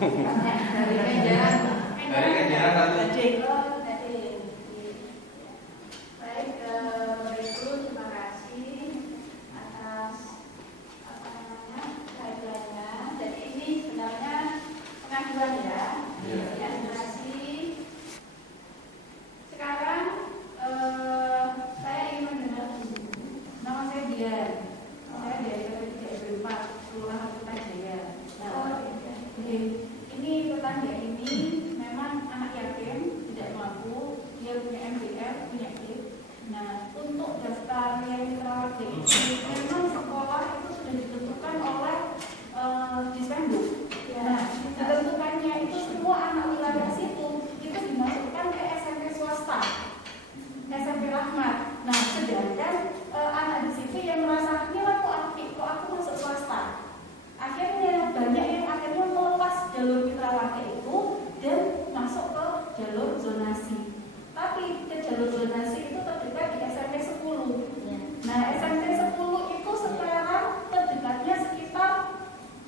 Dari Kenjeran. Dari Kenjeran satu. Baik, Ibu, terima kasih atas guideline-nya. Jadi ini sebenarnya pengaduan ya. Terima kasih. Sekarang saya ingin mendengar dulu. Nama saya Dian. Saya dari KPD 4 Kelurahan Kertajaya. Ini tetangga ini memang anak yatim, tidak mampu, dia punya MDR, penyakit. Nah, untuk daftar yang terawat ini, memang sekolah itu sudah ditentukan oleh Dispenduk. Nah, ditentukannya itu semua anak wilayah situ itu dimasukkan ke SMP swasta, SMP Rahmat. Nah, sedangkan anak di situ yang merasa ini lah kok aku masuk swasta. Akhirnya banyak yang akhirnya melepas jalur Mitrawati itu dan masuk ke jalur zonasi. Tapi ke jalur zonasi itu terdekat di SMP 10. Nah, SMP 10 itu sekarang terdekatnya sekitar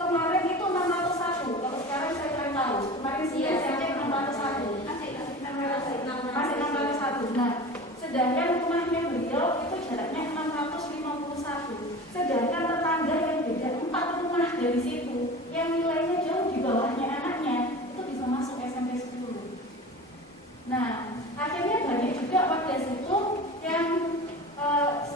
kemarin itu 601. Kalau sekarang saya kurang tahu. Kemarin sih saya cek 601. Masih 601. Nah, sedangkan rumahnya beliau itu jaraknya 651. Sedangkan tetangga yang beda 4 rumah dari situ yang nilainya jauh di bawahnya anaknya itu bisa masuk SMP 10. Nah, akhirnya banyak juga warga situ yang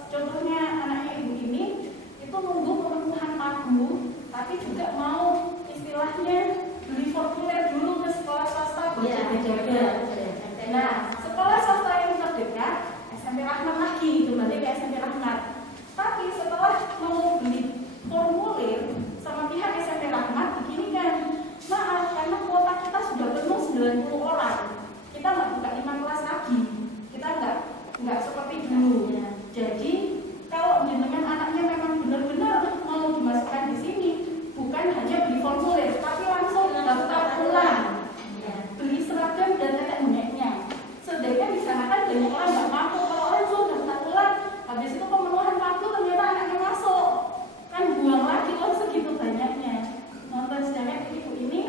contohnya anaknya ibu ini itu nunggu pemenuhan pagu, tapi juga mau istilahnya beli formulir dulu ke sekolah swasta buat jaga-jaga. Nah, sekolah swasta yang terdekat SMP Rahmat lagi, kembali ke SMP Rahmat. Tapi setelah mau beli formulir sama pihak SMP Rahmat, begini kan, maaf karena kuota kita sudah penuh 90 orang, kita nggak buka 5 kelas lagi, kita nggak seperti dulu. Jadi kalau dengan anaknya memang benar-benar mau dimasukkan di sini, bukan hanya beli formulir, tapi langsung daftar ulang, beli seragam dan tetek bonyeknya. Sedangkan di sana kan banyak orang nggak mampu, kalau langsung daftar ulang, habis itu pemenuhan waktu ternyata anaknya masuk, kan buang lagi segitu banyaknya. Nonton sedangkan ibu ini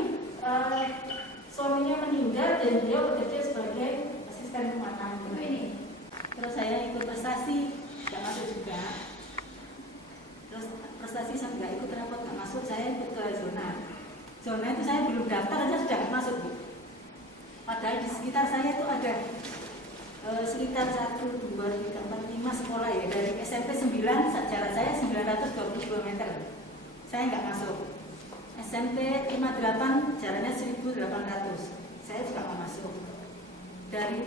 suaminya meninggal dan beliau bekerja sebagai asisten rumah tangga. Ini. Terus saya ikut prestasi, nggak masuk juga. Terus prestasi saya nggak ikut rapot, nggak masuk, saya ikut ke zona. Zona itu saya belum daftar aja sudah masuk, Bu. Padahal di sekitar saya itu ada sekitar 1, 2, 3, 4, 5 sekolah ya. Dari SMP 9, jarak saya 920 km. Saya nggak masuk. SMP 58, jaraknya 1800. Saya juga nggak masuk. Dari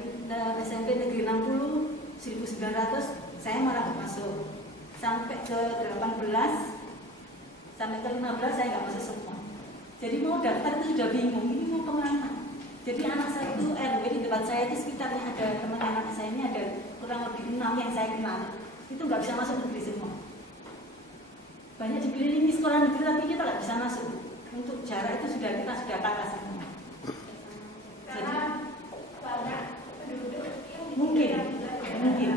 SMP Negeri 60, 1900, saya malah nggak masuk. Sampai ke 18, sampai ke 15, saya nggak masuk semua. Jadi mau daftar itu sudah bingung, ini mau kemana? Jadi anak saya itu RW di tempat saya itu sekitarnya ada teman anak saya ini ada kurang lebih 6 yang saya kenal. Itu nggak bisa masuk negeri semua. Banyak dikelilingi sekolah negeri tapi kita nggak bisa masuk. Untuk jarak itu kita sudah takas semua. Jadi banyak penduduk mungkin,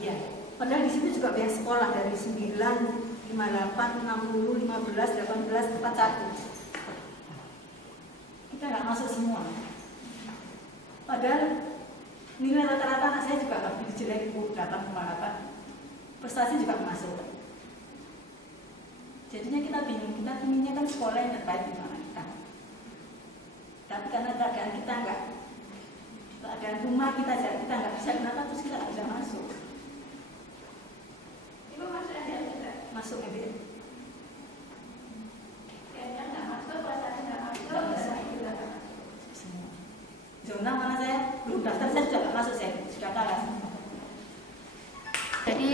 ya. Padahal di situ juga banyak sekolah dari 9, 58, 60, 15, 18, 41. Kita nggak masuk semua. Padahal nilai rata-rata anak saya juga lebih jelek, 8,8. Prestasi juga masuk. Jadinya kita bingung, kita inginnya kan sekolah yang terbaik di mana kita. Tapi karena keadaan kita nggak, keadaan rumah kita nggak bisa, kenapa terus kita nggak bisa masuk? Ibu masuk MDR juga? Masuk MDR. Kayaknya nggak masuk, rasanya nggak masuk. Zona mana saya belum daftar, saya sudah nggak masuk, saya sudah kalah. Jadi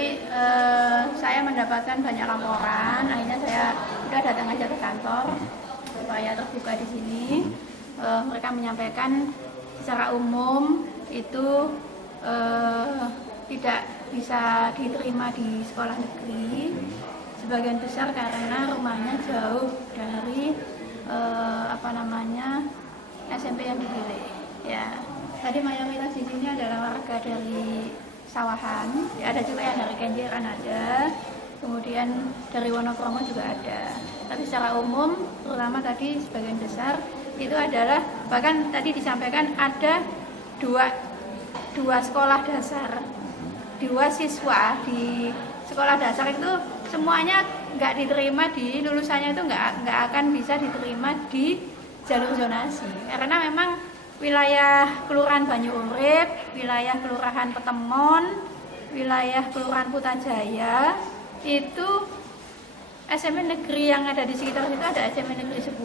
saya mendapatkan banyak laporan, akhirnya saya udah datang aja ke kantor supaya terbuka di sini. Mereka menyampaikan secara umum itu tidak bisa diterima di sekolah negeri, sebagian besar karena rumahnya jauh dari SMP yang dipilih. Ya, tadi mayoritas di sini adalah warga dari Sawahan, ya, ada juga yang dari Kenjeran ada, kemudian dari Wonokromo juga ada. Tapi secara umum, terutama tadi sebagian besar itu adalah bahkan tadi disampaikan ada dua sekolah dasar, 2 siswa di sekolah dasar itu semuanya nggak diterima di lulusannya itu nggak akan bisa diterima di jalur zonasi karena memang wilayah Kelurahan Banyu Urip, wilayah Kelurahan Petemon, wilayah Kelurahan Putrajaya itu SMP negeri yang ada di sekitar situ ada SMP negeri 10,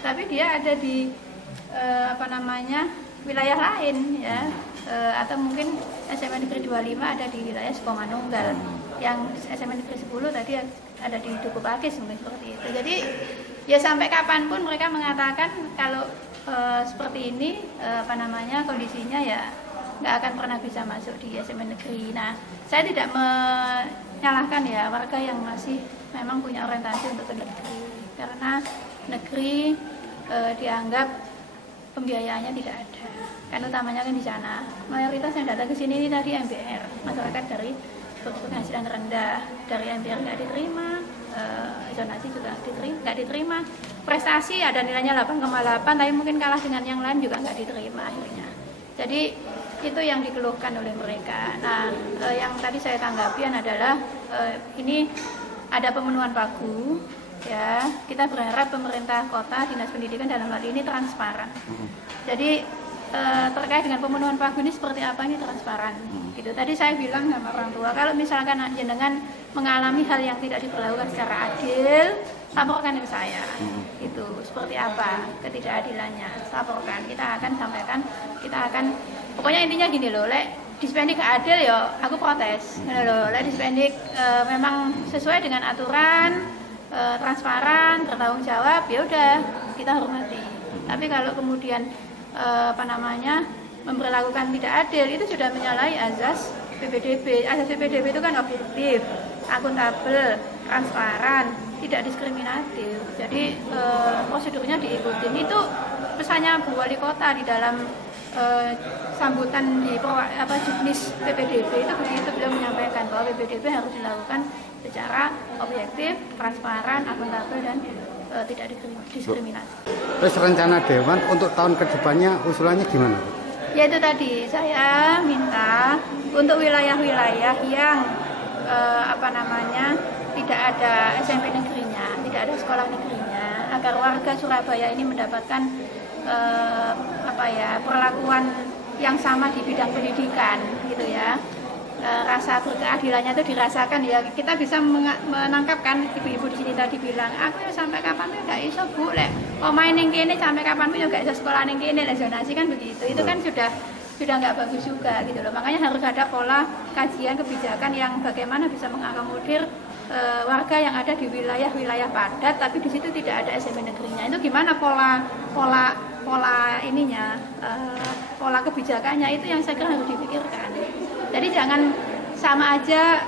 tapi dia ada di wilayah lain ya, atau mungkin SMP negeri 25 ada di wilayah Sukomanunggal, yang SMP negeri 10 tadi ada di Duku Pakis mungkin seperti itu. Jadi ya sampai kapanpun mereka mengatakan kalau seperti ini kondisinya ya nggak akan pernah bisa masuk di SMP negeri. Nah, saya tidak menyalahkan ya warga yang masih memang punya orientasi untuk ke negeri, karena negeri dianggap pembiayaannya tidak ada. Kan utamanya kan di sana. Mayoritas yang datang ke sini ini tadi MBR, masyarakat dari berpenghasilan rendah, dari MBR nggak diterima, zonasi juga nggak diterima. Prestasi ada nilainya 8,8, tapi mungkin kalah dengan yang lain juga nggak diterima akhirnya. Jadi itu yang dikeluhkan oleh mereka. Nah, yang tadi saya tanggapi adalah ini ada pemenuhan pagu, ya. Kita berharap pemerintah kota, dinas pendidikan dalam hal ini transparan. Jadi terkait dengan pemenuhan pagu ini seperti apa ini transparan. Gitu. Tadi saya bilang sama orang tua, kalau misalkan jenengan mengalami hal yang tidak diperlakukan secara adil, laporkan ke saya. Itu seperti apa ketidakadilannya, laporkan. Kita akan sampaikan, pokoknya intinya gini loh, lek Dispendik gak adil ya aku protes. Loh, lek Dispendik memang sesuai dengan aturan, transparan, bertanggung jawab, ya udah kita hormati. Tapi kalau kemudian memperlakukan tidak adil, itu sudah menyalahi azas PPDB. Azas PPDB itu kan objektif, akuntabel, transparan, tidak diskriminatif. Jadi prosedurnya diikuti. Itu pesannya Bu Wali Kota di dalam sambutan di juknis PPDB itu begitu, beliau menyampaikan bahwa PPDB harus dilakukan secara objektif, transparan, akuntabel dan tidak diskriminasi. Terus rencana Dewan untuk tahun kedepannya usulannya gimana? Ya itu tadi saya minta untuk wilayah-wilayah yang tidak ada SMP negerinya, tidak ada sekolah negerinya, agar warga Surabaya ini mendapatkan perlakuan yang sama di bidang pendidikan, gitu ya. Rasa berkeadilannya itu dirasakan ya. Kita bisa menangkap kan ibu-ibu di sini tadi bilang, aku ya sampai kapan pun nggak iso Bu, lek main ning kene sampai kapan pun nggak iso sekolah ning kene, lek zonasi kan begitu. Itu kan sudah nggak bagus juga gitu loh. Makanya harus ada pola kajian kebijakan yang bagaimana bisa mengakomodir warga yang ada di wilayah-wilayah padat, tapi di situ tidak ada SMP negerinya. Itu gimana pola kebijakannya, itu yang saya kira harus dipikirkan. Jadi jangan sama aja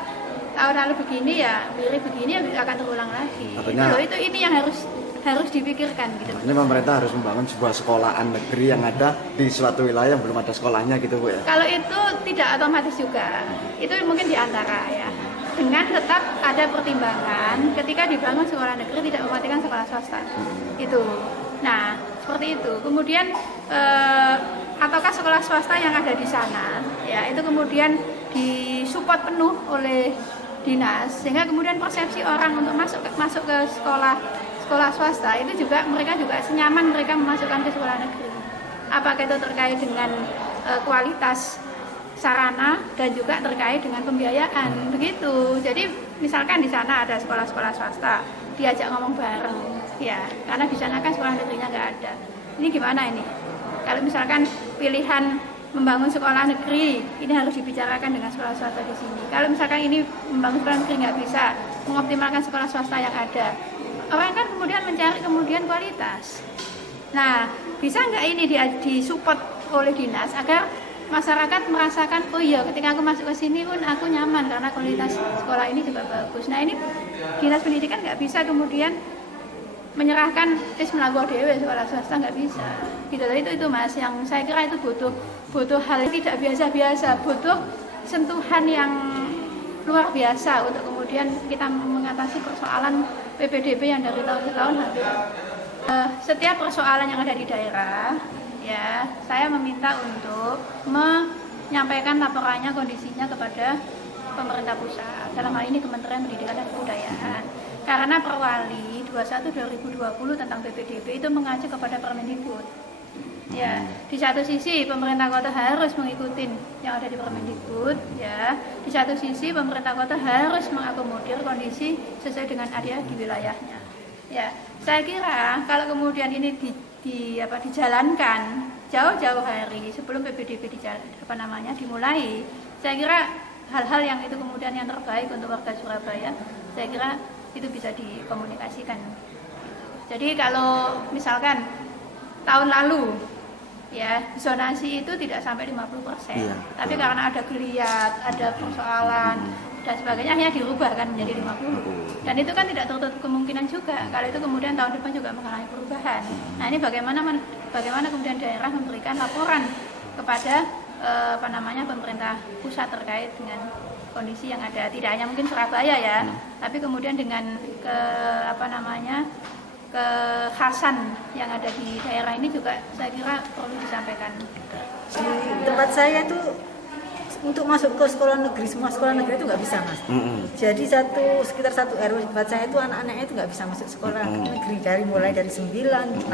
tahun lalu begini ya, mirip begini ya akan terulang lagi. Artinya, ini yang harus dipikirkan gitu. Ini pemerintah harus membangun sebuah sekolahan negeri yang ada di suatu wilayah yang belum ada sekolahnya gitu Bu ya. Kalau itu tidak otomatis juga. Itu mungkin diantara ya. Dengan tetap ada pertimbangan ketika dibangun sekolah negeri tidak mematikan sekolah swasta. Itu. Nah, seperti itu. Kemudian ataukah sekolah swasta yang ada di sana ya itu kemudian disupport penuh oleh dinas, sehingga kemudian persepsi orang untuk masuk ke sekolah swasta itu juga mereka juga senyaman mereka memasukkan ke sekolah negeri. Apakah itu terkait dengan kualitas sarana dan juga terkait dengan pembiayaan begitu. Jadi misalkan di sana ada sekolah-sekolah swasta, diajak ngomong bareng ya, karena di sana kan sekolah negerinya nggak ada. Ini gimana ini? Kalau misalkan pilihan membangun sekolah negeri, ini harus dibicarakan dengan sekolah swasta di sini. Kalau misalkan ini membangun sekolah negeri nggak bisa mengoptimalkan sekolah swasta yang ada, orang kan kemudian mencari kualitas. Nah, bisa nggak ini disupport oleh dinas agar masyarakat merasakan, oh iya ketika aku masuk ke sini pun aku nyaman karena kualitas sekolah ini juga bagus. Nah ini dinas pendidikan nggak bisa kemudian menyerahkan melakukan dewe sekolah swasta, nggak bisa gitu. Itu Mas yang saya kira itu butuh hal yang tidak biasa-biasa, butuh sentuhan yang luar biasa untuk kemudian kita mengatasi persoalan PPDB yang dari tahun ke tahun Setiap persoalan yang ada di daerah, ya, saya meminta untuk menyampaikan laporannya kondisinya kepada pemerintah pusat. Dalam hal ini Kementerian Pendidikan dan Kebudayaan. Karena Perwali 21/2020 tentang PPDB itu mengacu kepada Permendikbud. Ya, di satu sisi pemerintah kota harus mengikuti yang ada di Permendikbud, ya. Di satu sisi pemerintah kota harus mengakomodir kondisi sesuai dengan ada di wilayahnya. Ya, saya kira kalau kemudian ini dijalankan jauh-jauh hari sebelum PPDB dimulai, saya kira hal-hal yang itu kemudian yang terbaik untuk warga Surabaya, saya kira itu bisa dikomunikasikan. Jadi kalau misalkan tahun lalu ya zonasi itu tidak sampai 50%, Iya. tapi karena ada geliat, ada persoalan dan sebagainya akhirnya dirubah kan menjadi 50. Dan itu kan tidak tertutup kemungkinan juga kalau itu kemudian tahun depan juga mengalami perubahan. Nah, ini bagaimana kemudian daerah memberikan laporan kepada pemerintah pusat terkait dengan kondisi yang ada, tidak hanya mungkin Surabaya ya, tapi kemudian dengan kekhasan yang ada di daerah ini juga saya kira perlu disampaikan. Di tempat saya itu untuk masuk ke sekolah negeri, semua sekolah negeri itu nggak bisa, Mas. Jadi sekitar satu RW tempat saya itu anak-anaknya itu nggak bisa masuk sekolah negeri mulai dari 9, 60,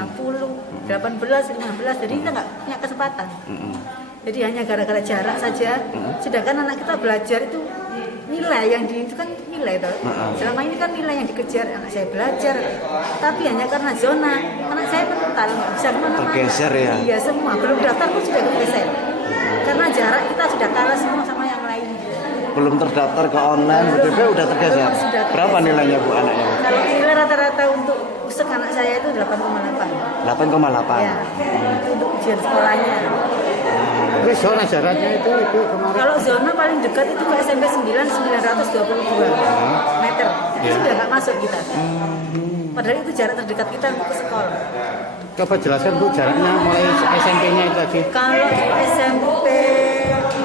18, 15, jadi kita nggak punya kesempatan. Jadi hanya gara-gara jarak saja, sedangkan anak kita belajar itu nilai yang itu kan nilai toh. Selama ini kan nilai yang dikejar anak saya belajar, tapi hanya karena zona anak saya mental nggak bisa kemana-mana. Tergeser ya? Iya, semua belum daftar pun sudah kegeser karena jarak kita sudah kalah semua sama yang lain. Belum terdaftar ke online, BDP udah tergeser. Sudah Berapa nilainya Bu anaknya? Kalau nilai rata-rata untuk usek anak saya itu 8,8. 8,8. Ya, itu untuk ujian sekolahnya. Tapi zona jaraknya itu kemarin. Kalau zona paling dekat itu ke SMP 922 meter. Itu sudah nggak masuk kita. Padahal itu jarak terdekat kita untuk ke sekolah. Coba jelaskan Bu jaraknya mulai SMP-nya itu tadi. Kalau SMP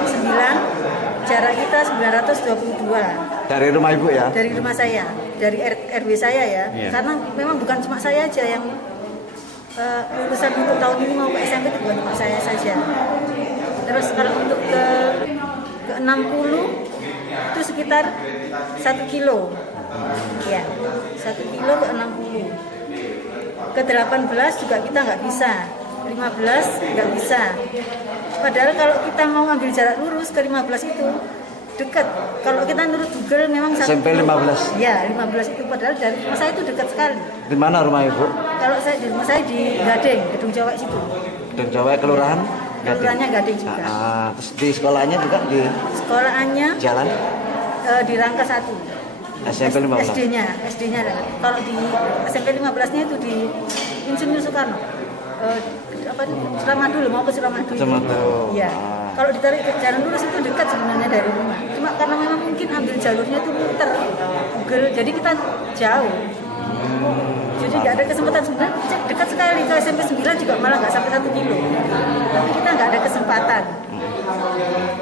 9 jarak kita 922 Dari rumah Ibu ya? dari rumah saya, dari RW saya ya. Iya. Karena memang bukan cuma saya aja yang lulusan untuk tahun ini mau ke SMP itu bukan cuma saya saja. Terus kalau untuk ke 60 itu sekitar 1 kilo. Ya, 1 kilo ke 60. Ke 18 juga kita nggak bisa. 15 nggak bisa. Padahal kalau kita mau ambil jarak lurus ke 15 itu dekat. Kalau kita menurut Google memang SMP 15. Ya, 15 itu padahal dari rumah saya itu dekat sekali. Di mana rumah Ibu? Kalau saya di rumah saya di Gading, Gedung Jawa situ. Gedung Jawa kelurahan? Kelurahannya Gading juga. Terus di sekolahnya juga di Sekolahannya jalan di Rangka 1. SMP 15. SD-nya. Kalau di SMP 15-nya itu di Insinyur Soekarno. Suramadu, mau ke Suramadu. Suramadu. Iya. Kalau ditarik ke jalan lurus itu dekat sebenarnya dari rumah. Cuma karena memang mungkin ambil jalurnya itu muter Google, jadi kita jauh. Jadi nggak ada kesempatan sebenarnya dekat sekali. Ke SMP 9 juga malah nggak sampai 1 kilo. Tapi kita nggak ada kesempatan.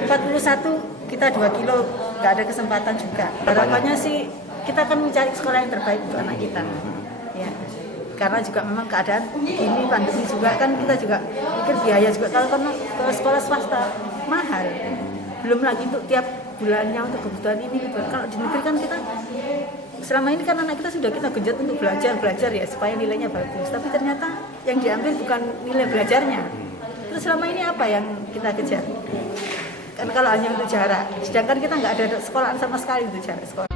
41 kita 2 kilo nggak ada kesempatan juga. Harapannya sih kita akan mencari sekolah yang terbaik untuk anak kita. Ya. Karena juga memang keadaan ini pandemi juga kan kita juga mikir biaya juga kalau ke sekolah swasta mahal. Belum lagi untuk tiap bulannya untuk kebutuhan ini. Kalau di negeri kan kita selama ini kan anak kita sudah kita genjot untuk belajar ya supaya nilainya bagus. Tapi ternyata yang diambil bukan nilai belajarnya. Terus selama ini apa yang kita kejar? Kan kalau hanya untuk jarak, sedangkan kita nggak ada sekolahan sama sekali untuk jarak sekolah.